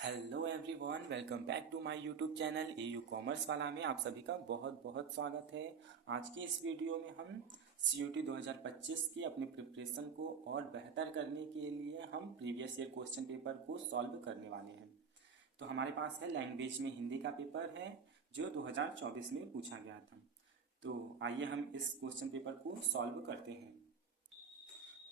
Hello everyone, welcome back to my YouTube channel AU commerce वाला में आप सभी का बहुत बहुत स्वागत है। आज की इस वीडियो में हम CUET 2025 की अपनी प्रिपरेशन को और बेहतर करने के लिए हम प्रीवियस ईयर क्वेश्चन पेपर को सॉल्व करने वाले हैं। तो हमारे पास है लैंग्वेज में हिंदी का पेपर है जो 2024 में पूछा गया था। तो आइए हम इस क्वेश्चन पेपर को सॉल्व करते हैं।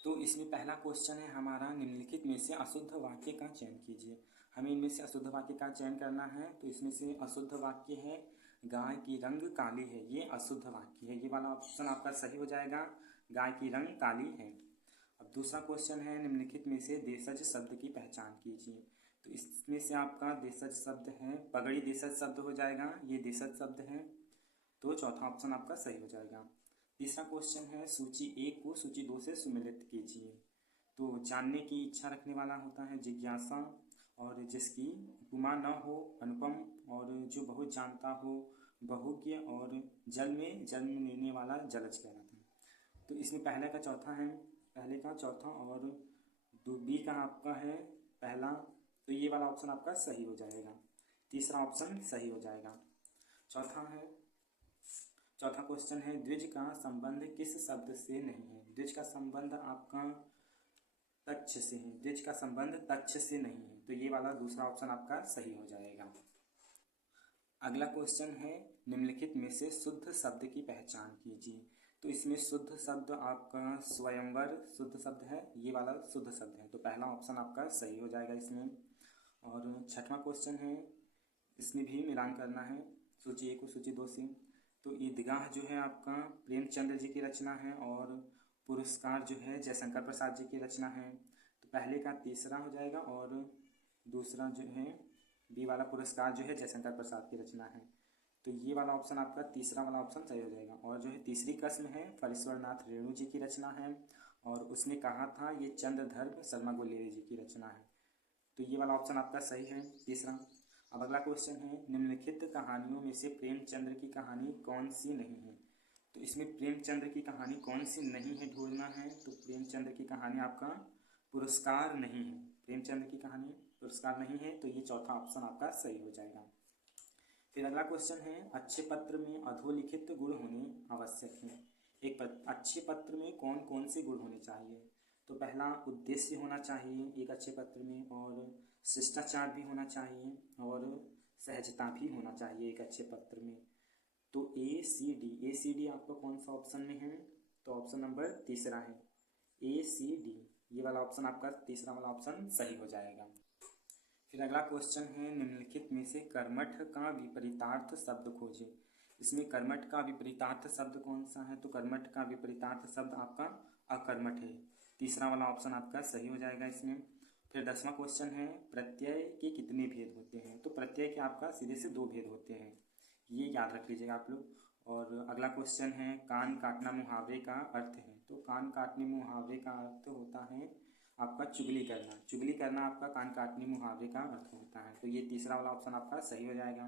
तो इसमें पहला क्वेश्चन है हमारा, निम्नलिखित में से अशुद्ध वाक्य का चयन कीजिए। हमें इनमें से अशुद्ध वाक्य का चयन करना है। तो इसमें से अशुद्ध वाक्य है गाय की रंग काली है, ये अशुद्ध वाक्य है, ये वाला ऑप्शन आपका सही हो जाएगा, गाय की रंग काली है। अब दूसरा क्वेश्चन है, निम्नलिखित में से देशज शब्द की पहचान कीजिए। तो इसमें से आपका देशज शब्द है पगड़ी, देशज शब्द हो जाएगा, ये देशज शब्द है, तो चौथा ऑप्शन आपका सही हो जाएगा। तीसरा क्वेश्चन है, सूची 1 को सूची 2 से सुमेलित कीजिए। तो जानने की इच्छा रखने वाला होता है जिज्ञासा, और जिसकी उपमा न हो अनुपम, और जो बहुत जानता हो बहुज्ञ, और जल में जन्म लेने वाला जलज कहलाता है। तो इसमें पहले का चौथा है, पहले का चौथा, और बी का आपका है पहला, तो ये वाला ऑप्शन आपका सही हो जाएगा, तीसरा ऑप्शन सही हो जाएगा। चौथा क्वेश्चन है, द्विज का संबंध किस शब्द से नहीं है। द्विज का संबंध आपका तक्ष से है, द्विज का संबंध तक्ष से नहीं है, तो ये वाला दूसरा ऑप्शन आपका सही हो जाएगा। अगला क्वेश्चन है, निम्नलिखित में से शुद्ध शब्द की पहचान कीजिए। तो इसमें शुद्ध शब्द आपका स्वयंवर शुद्ध शब्द है, ये वाला शुद्ध शब्द है, तो पहला ऑप्शन आपका सही हो जाएगा इसमें। और छठवां क्वेश्चन है, इसमें भी मिलान करना है सूची 1 को सूची 2 से। तो ईदगाह जो है आपका प्रेमचंद्र जी की रचना है, और पुरस्कार जो है जयशंकर प्रसाद जी की रचना है, तो पहले का तीसरा हो जाएगा, और दूसरा जो है बी वाला पुरस्कार जो है जयशंकर प्रसाद की रचना है, तो ये वाला ऑप्शन आपका तीसरा वाला ऑप्शन सही हो जाएगा। और जो है तीसरी कस्म है फलेश्वरनाथ रेणु जी की रचना है, और उसने कहा था ये चंद्रधर्म शर्मा गोलेरी जी की रचना है, तो ये वाला ऑप्शन आपका सही है तीसरा। अब अगला क्वेश्चन है, निम्नलिखित कहानियों में से प्रेमचंद्र की कहानी कौन सी नहीं है। तो इसमें प्रेमचंद्र की कहानी कौन सी नहीं है ढूंढना है। तो प्रेमचंद्र की कहानी आपका पुरस्कार नहीं है, प्रेमचंद्र की कहानी पुरस्कार नहीं है, तो ये चौथा ऑप्शन आपका सही हो जाएगा। फिर अगला क्वेश्चन है, अच्छे पत्र में अधोलिखित गुण होने आवश्यक है। एक अच्छे पत्र में कौन कौन से गुण होने चाहिए। तो पहला उद्देश्य होना चाहिए एक अच्छे पत्र में, और शिष्टाचार भी होना चाहिए, और सहजता भी होना चाहिए एक अच्छे पत्र में। तो ए सी डी आपका कौन सा ऑप्शन में है। तो ऑप्शन नंबर तीसरा है ACD, ये वाला ऑप्शन आपका तीसरा वाला ऑप्शन सही हो जाएगा। फिर अगला क्वेश्चन है, निम्नलिखित में से कर्मठ का विपरीतार्थ शब्द खोजें। इसमें कर्मठ का विपरीतार्थ शब्द कौन सा है। तो कर्मठ का विपरीतार्थ शब्द आपका अकर्मठ है, तीसरा वाला ऑप्शन आपका सही हो जाएगा इसमें। फिर 10वां क्वेश्चन है, प्रत्यय के कितने भेद होते हैं। तो प्रत्यय के आपका सीधे से 2 भेद होते हैं, ये याद रख लीजिएगा आप लोग। और अगला क्वेश्चन है, कान काटना मुहावरे का अर्थ है। तो कान काटने मुहावरे का अर्थ होता है आपका चुगली करना, चुगली करना आपका कान काटने मुहावरे का अर्थ होता है, तो ये तीसरा वाला ऑप्शन आपका सही हो जाएगा।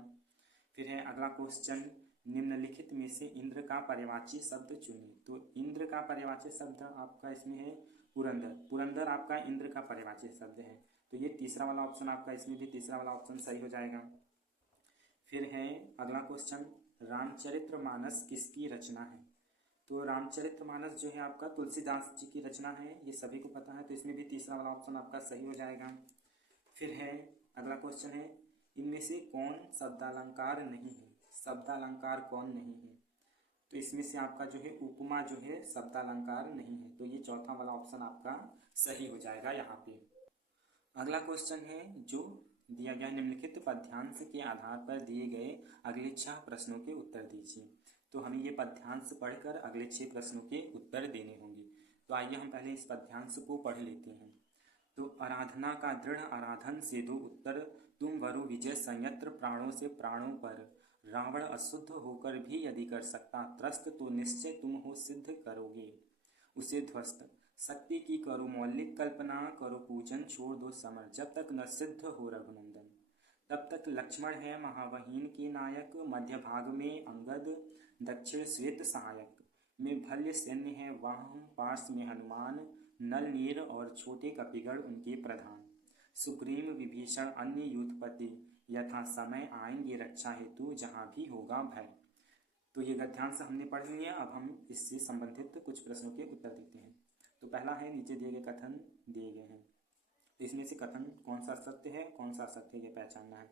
फिर है अगला क्वेश्चन, निम्नलिखित में से इंद्र का पर्यायवाची शब्द चुनिए। तो इंद्र का पर्यायवाची शब्द आपका इसमें है पुरंदर, पुरंदर आपका इंद्र का पर्यायवाची शब्द है, तो ये तीसरा वाला ऑप्शन आपका इसमें भी तीसरा वाला ऑप्शन सही हो जाएगा। फिर है अगला क्वेश्चन, रामचरितमानस किसकी रचना है। तो रामचरितमानस जो है आपका तुलसीदास जी की रचना है, ये सभी को पता है, तो इसमें भी तीसरा वाला ऑप्शन आपका सही हो जाएगा। फिर है अगला क्वेश्चन है, इनमें से कौन शब्दालंकार नहीं है। शब्दालंकार कौन नहीं है। तो इसमें से आपका जो है उपमा जो है शब्दालंकार नहीं है, तो ये चौथा वाला ऑप्शन आपका सही हो जाएगा यहाँ पे। अगला क्वेश्चन है, जो दिया गया निम्नलिखित पद्यांश के आधार पर दिए गए अगले 6 प्रश्नों के उत्तर दीजिए। तो हमें ये पद्यांश पढ़कर अगले 6 प्रश्नों के उत्तर देने होंगे। तो आइए हम पहले इस पद्यांश को पढ़ लेते हैं। तो आराधना का दृढ़ आराधन से दो उत्तर, तुम वरु विजय संयत्र प्राणों से प्राणों पर। रावण अशुद्ध होकर भी यदि कर सकता त्रस्त, तो निश्चय तुम हो सिद्ध करोगे उसे ध्वस्त। शक्ति की करो मौलिक कल्पना, करो पूजन छोड़ दो समर, जब तक न सिद्ध हो रघुनंदन। तब तक लक्ष्मण है महावहीन के नायक, मध्य भाग में अंगद, दक्षिण श्वेत सहायक। में भल्य सैन्य है वाह, पार्श्व में हनुमान, नल नीर और छोटे कपिगढ़ उनके प्रधान। सुग्रीव विभीषण अन्य युद्धपति यथा समय आएंगे रक्षा हेतु जहाँ भी होगा भय। तो ये गद्यांश हमने पढ़ लिया। अब हम इससे संबंधित कुछ प्रश्नों के उत्तर देते हैं। तो पहला है, नीचे दिए गए कथन दिए गए हैं, तो इसमें से कथन कौन सा सत्य है कौन सा असत्य है ये पहचानना है।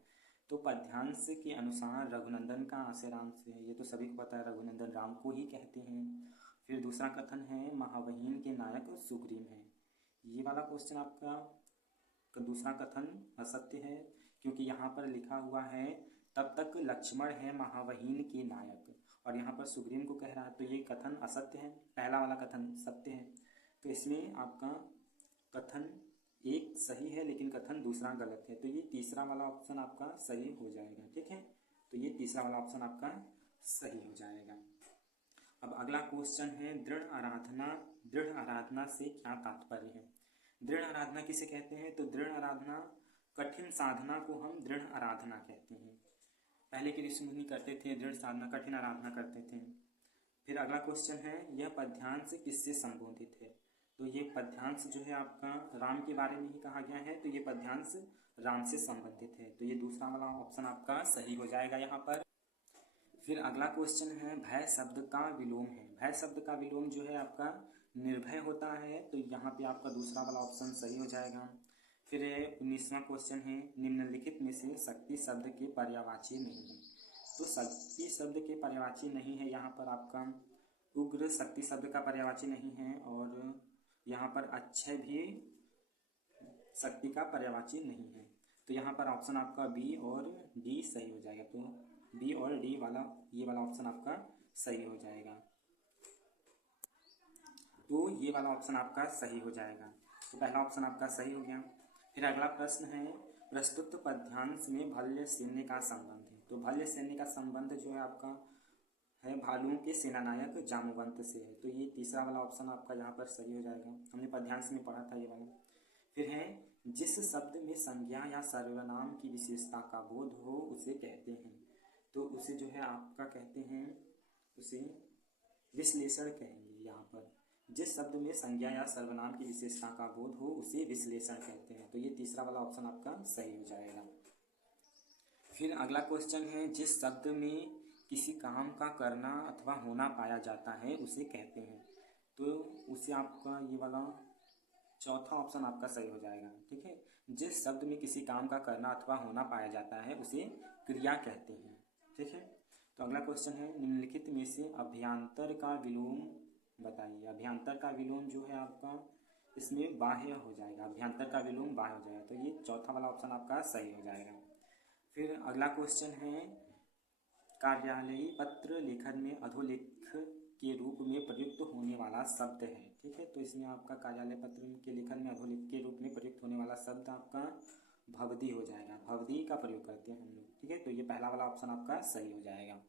तो पद्यांश के अनुसार रघुनंदन का आशय राम से है, ये तो सभी को पता है, रघुनंदन राम को ही कहते हैं। फिर दूसरा कथन है, महावहीन के नायक सुग्रीव हैं। ये वाला क्वेश्चन आपका दूसरा कथन असत्य है, क्योंकि यहाँ पर लिखा हुआ है तब तक लक्ष्मण है महावहीन के नायक, और यहाँ पर सुग्रीव को कह रहा है, तो ये कथन असत्य है। पहला वाला कथन सत्य है, तो इसमें आपका कथन एक सही है लेकिन कथन दूसरा गलत है, तो ये तीसरा वाला ऑप्शन आपका सही हो जाएगा। ठीक है, तो ये तीसरा वाला ऑप्शन आपका सही हो जाएगा। अब अगला क्वेश्चन है, दृढ़ आराधना से क्या तात्पर्य है। दृढ़ आराधना किसे कहते हैं, तो दृढ़ आराधना, कठिन साधना को हम दृढ़ आराधना कहते हैं। पहले के ऋषि मुनि करते थे दृढ़ साधना, कठिन आराधना करते थे। फिर अगला क्वेश्चन है, यह पद्यांश किससे संबोधित है। तो ये पद्यांश जो है आपका राम के बारे में ही कहा गया है, तो ये पद्यांश राम से संबंधित है, तो ये दूसरा वाला ऑप्शन आपका सही हो जाएगा यहाँ पर। फिर अगला क्वेश्चन है, भय शब्द का विलोम है। भय शब्द का विलोम जो है आपका निर्भय होता है, तो यहाँ पे आपका दूसरा वाला ऑप्शन सही हो जाएगा। फिर 19वां क्वेश्चन है, निम्नलिखित में से शक्ति शब्द के पर्यायवाची नहीं है। तो शक्ति शब्द के पर्यायवाची नहीं है, यहाँ पर आपका उग्र शक्ति शब्द का पर्यायवाची नहीं है, और यहाँ पर अक्षय भी शक्ति का पर्यायवाची नहीं है, तो यहाँ पर ऑप्शन आपका बी और डी सही हो जाएगा। तो बी और डी वाला ये वाला ऑप्शन आपका सही हो जाएगा, तो ये वाला ऑप्शन आपका सही हो जाएगा। तो पहला ऑप्शन आपका सही हो गया। फिर अगला प्रश्न है, प्रस्तुत पद्यांश में भल्य सैन्य का संबंध है। तो भल्य सैन्य का संबंध जो है आपका है भालुओं के सेनानायक जामवंत से है, तो ये तीसरा वाला ऑप्शन आपका यहाँ पर सही हो जाएगा। हमने पद्यांश में पढ़ा था ये वाला। फिर है, जिस शब्द में संज्ञा या सर्वनाम की विशेषता का बोध हो उसे कहते हैं। तो उसे जो है आपका कहते हैं, उसे विश्लेषण कहेंगे। यहाँ पर जिस शब्द में संज्ञा या सर्वनाम की विशेषता का बोध हो उसे विश्लेषण कहते हैं, तो ये तीसरा वाला ऑप्शन आपका सही हो जाएगा। फिर अगला क्वेश्चन है, जिस शब्द में किसी काम का करना अथवा होना पाया जाता है उसे कहते हैं। तो उसे आपका ये वाला चौथा ऑप्शन आपका सही हो जाएगा। ठीक है, जिस शब्द में किसी काम का करना अथवा होना पाया जाता है उसे क्रिया कहते हैं। ठीक है, तो अगला क्वेश्चन है, निम्नलिखित में से अभ्यांतर का विलोम बताइए। अभ्यांतर का विलोम जो है आपका इसमें बाह्य हो जाएगा, अभ्यांतर का विलोम बाह्य हो जाएगा, तो ये चौथा वाला ऑप्शन आपका सही हो जाएगा। फिर अगला क्वेश्चन है, कार्यालयी पत्र लेखन में अधोलेख के रूप में प्रयुक्त होने वाला शब्द है। ठीक है, तो इसमें आपका कार्यालय पत्र के लेखन में अधोलेख के रूप में प्रयुक्त होने वाला शब्द आपका भवदी हो जाएगा, भवदी का प्रयोग करते हैं हम लोग। ठीक है, तो ये पहला वाला ऑप्शन आपका सही हो जाएगा।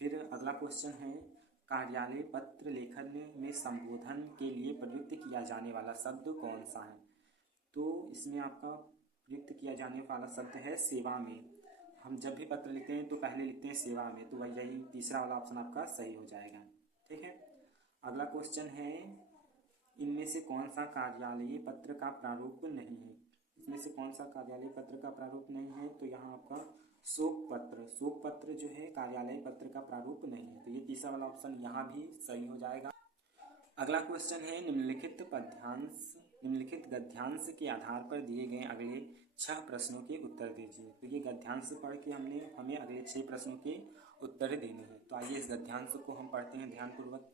फिर अगला क्वेश्चन है, कार्यालय पत्र लेखन में संबोधन के लिए प्रयुक्त किया जाने वाला शब्द कौन सा है। तो इसमें आपका प्रयुक्त किया जाने वाला शब्द है सेवा में। हम जब भी पत्र लिखते हैं तो पहले लिखते हैं सेवा में, तो वही यही तीसरा वाला ऑप्शन आपका सही हो जाएगा। ठीक है, अगला क्वेश्चन है, इनमें से कौन सा कार्यालयीय पत्र का प्रारूप नहीं है। इसमें से कौन सा कार्यालय पत्र का प्रारूप नहीं है, तो यहाँ आपका शोक पत्र जो है कार्यालय पत्र का प्रारूप नहीं है, तो ये तीसरा वाला ऑप्शन यहाँ भी सही हो जाएगा। अगला क्वेश्चन है, निम्नलिखित गद्यांश के आधार पर दिए गए अगले 6 प्रश्नों के उत्तर दीजिए। तो ये गद्यांश पढ़ के हमें अगले 6 प्रश्नों के उत्तर देने हैं। तो आइए इस गद्यांश को हम पढ़ते हैं ध्यानपूर्वक।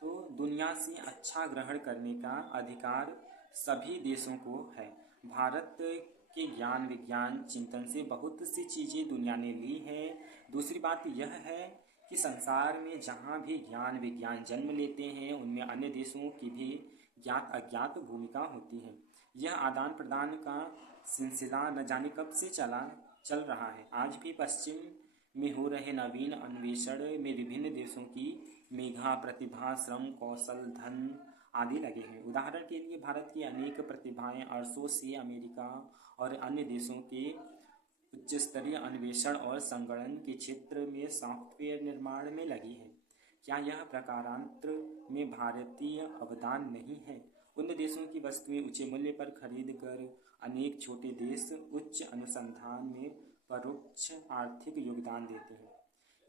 तो दुनिया से अच्छा ग्रहण करने का अधिकार सभी देशों को है। भारत के ज्ञान विज्ञान चिंतन से बहुत सी चीज़ें दुनिया ने ली है। दूसरी बात यह है कि संसार में जहाँ भी ज्ञान विज्ञान जन्म लेते हैं उनमें अन्य देशों की भी ज्ञात अज्ञात भूमिका होती है। यह आदान प्रदान का सिलसिला न जाने कब से चल रहा है। आज भी पश्चिम में हो रहे नवीन अन्वेषण में विभिन्न देशों की मेधा प्रतिभा श्रम कौशल धन आदि लगे हैं। उदाहरण के लिए भारत की अनेक प्रतिभाएं अरसों से अमेरिका और अन्य देशों के उच्च स्तरीय अन्वेषण और संगणन के क्षेत्र में सॉफ्टवेयर निर्माण में लगी है। क्या यह प्रकारांतर में भारतीय अवदान नहीं है? उन देशों की वस्तुएं ऊंचे मूल्य पर खरीद कर अनेक छोटे देश उच्च अनुसंधान में परोक्ष आर्थिक योगदान देते हैं।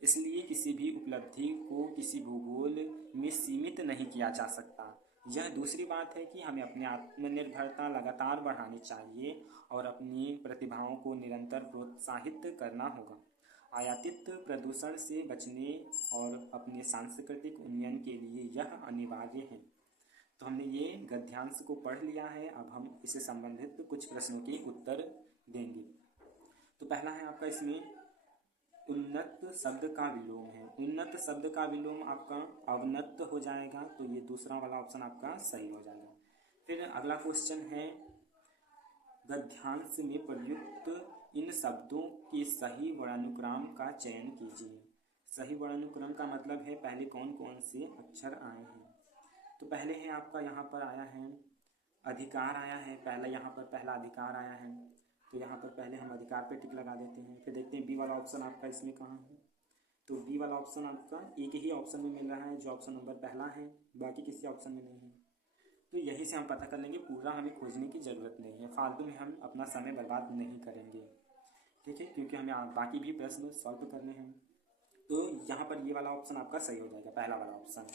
इसलिए किसी भी उपलब्धि को किसी भूगोल में सीमित नहीं किया जा सकता। यह दूसरी बात है कि हमें अपनी आत्मनिर्भरता लगातार बढ़ानी चाहिए और अपनी प्रतिभाओं को निरंतर प्रोत्साहित करना होगा। आयातित प्रदूषण से बचने और अपने सांस्कृतिक उन्नयन के लिए यह अनिवार्य है। तो हमने ये गद्यांश को पढ़ लिया है। अब हम इससे संबंधित कुछ प्रश्नों के उत्तर देंगे। तो पहला है आपका इसमें उन्नत शब्द का विलोम है। उन्नत शब्द का विलोम आपका अवनत हो जाएगा, तो ये दूसरा वाला ऑप्शन आपका सही हो जाएगा। फिर अगला क्वेश्चन है गद्यांश में प्रयुक्त इन शब्दों के सही वर्णानुक्रम का चयन कीजिए। सही वर्णानुक्रम का मतलब है पहले कौन कौन से अक्षर आए हैं। तो पहले है आपका यहाँ पर आया है अधिकार आया है, पहला यहाँ पर पहला अधिकार आया है, तो यहाँ पर पहले हम अधिकार पे टिक लगा देते हैं। फिर देखते हैं बी वाला ऑप्शन आपका इसमें कहाँ है। तो बी वाला ऑप्शन आपका एक ही ऑप्शन में मिल रहा है जो ऑप्शन नंबर पहला है, बाकी किसी ऑप्शन में नहीं है। तो यही से हम पता कर लेंगे, पूरा हमें खोजने की ज़रूरत नहीं है, फालतू में हम अपना समय बर्बाद नहीं करेंगे, ठीक है, क्योंकि हमें बाकी भी प्रश्न सॉल्व करने हैं। तो यहाँ पर ये वाला ऑप्शन आपका सही हो जाएगा, पहला वाला ऑप्शन।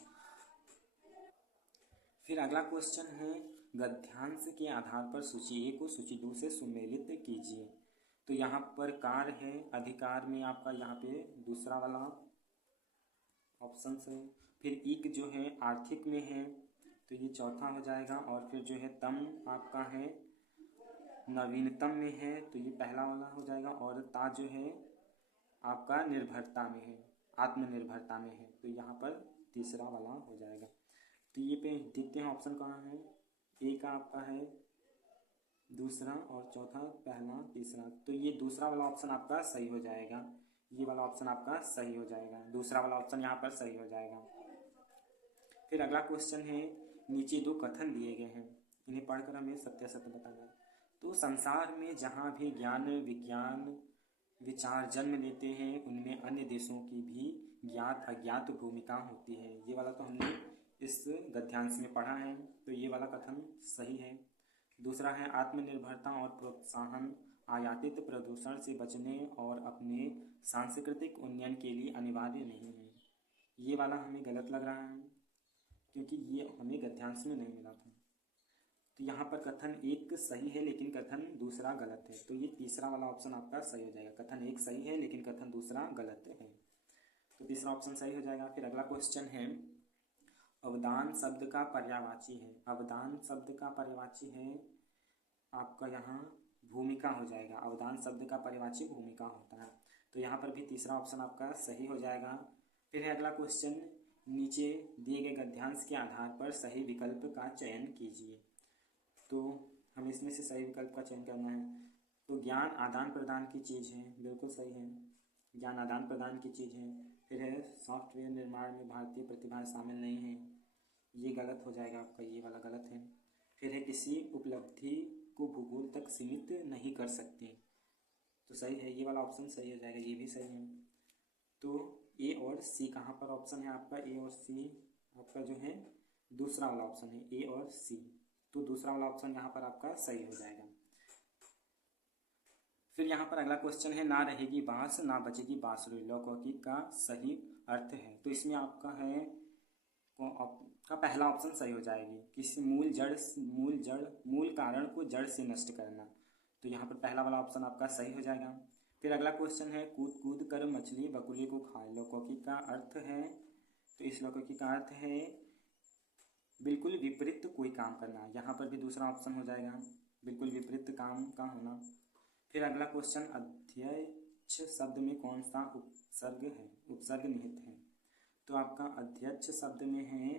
फिर अगला क्वेश्चन है गद्यांश के आधार पर सूची ए को सूची 2 से सुमेलित कीजिए। तो यहाँ पर कार है, अधिकार में आपका यहाँ पे दूसरा वाला ऑप्शन है। फिर एक जो है आर्थिक में है, तो ये चौथा हो जाएगा। और फिर जो है तम आपका है नवीनतम में है, तो ये पहला वाला हो जाएगा। और ता जो है आपका निर्भरता में है, आत्मनिर्भरता में है, तो यहाँ पर तीसरा वाला हो जाएगा। तो ये पे देखते हैं ऑप्शन कहाँ है। ए का आपका है दूसरा और चौथा पहला तीसरा, तो ये दूसरा वाला ऑप्शन आपका सही हो जाएगा। ये वाला ऑप्शन आपका सही हो जाएगा, दूसरा वाला ऑप्शन यहाँ पर सही हो जाएगा। फिर अगला क्वेश्चन है नीचे 2 कथन दिए गए हैं, इन्हें पढ़कर हमें सत्यासत्य बताना। तो संसार में जहाँ भी ज्ञान विज्ञान विचार जन्म लेते हैं उनमें अन्य देशों की भी ज्ञात अज्ञात भूमिका होती है। ये वाला तो हमने इस गद्यांश में पढ़ा है, तो ये वाला कथन सही है। दूसरा है आत्मनिर्भरता और प्रोत्साहन आयातित प्रदूषण से बचने और अपने सांस्कृतिक उन्नयन के लिए अनिवार्य नहीं है। ये वाला हमें गलत लग रहा है क्योंकि ये हमें गद्यांश में नहीं मिला था। तो यहाँ पर कथन एक सही है लेकिन कथन दूसरा गलत है, तो ये तीसरा वाला ऑप्शन आपका सही हो जाएगा। कथन एक सही है लेकिन कथन दूसरा गलत है, तो तीसरा ऑप्शन सही हो जाएगा। फिर अगला क्वेश्चन है अवदान शब्द का पर्यायवाची है। अवदान शब्द का पर्यायवाची है आपका यहाँ भूमिका हो जाएगा। अवदान शब्द का पर्यायवाची भूमिका होता है, तो यहाँ पर भी तीसरा ऑप्शन आपका सही हो जाएगा। फिर है अगला क्वेश्चन नीचे दिए गए गद्यांश के आधार पर सही विकल्प का चयन कीजिए। तो हमें इसमें से सही विकल्प का चयन करना है। तो ज्ञान आदान प्रदान की चीज़ है, बिल्कुल सही है, ज्ञान आदान प्रदान की चीज़ है। फिर है सॉफ्टवेयर निर्माण में भारतीय प्रतिभाएं शामिल नहीं हैं, ये गलत हो जाएगा आपका, ये वाला गलत है। फिर है किसी उपलब्धि को भूगोल तक सीमित नहीं कर सकते, तो सही है, ये वाला ऑप्शन सही हो जाएगा, ये भी सही है। तो ए और सी कहाँ पर ऑप्शन है आपका, ए और सी आपका जो है दूसरा वाला ऑप्शन है, ए और सी, तो दूसरा वाला ऑप्शन यहाँ पर आपका सही हो जाएगा। फिर यहाँ पर अगला क्वेश्चन है ना रहेगी बांस ना बचेगी बांसुरी लौकी का सही अर्थ है। तो इसमें आपका है का पहला ऑप्शन सही हो जाएगी, किसी मूल कारण को जड़ से नष्ट करना, तो यहाँ पर पहला वाला ऑप्शन आपका सही हो जाएगा। फिर अगला क्वेश्चन है कूद कूद कर मछली बकुले को खाए, लौकी का अर्थ है, तो इस लौकी का अर्थ है बिल्कुल विपरीत कोई काम करना, यहाँ पर भी दूसरा ऑप्शन हो जाएगा, बिल्कुल विपरीत काम का होना। फिर अगला क्वेश्चन अध्यक्ष शब्द में कौन सा उपसर्ग निहित है। तो आपका अध्यक्ष शब्द में है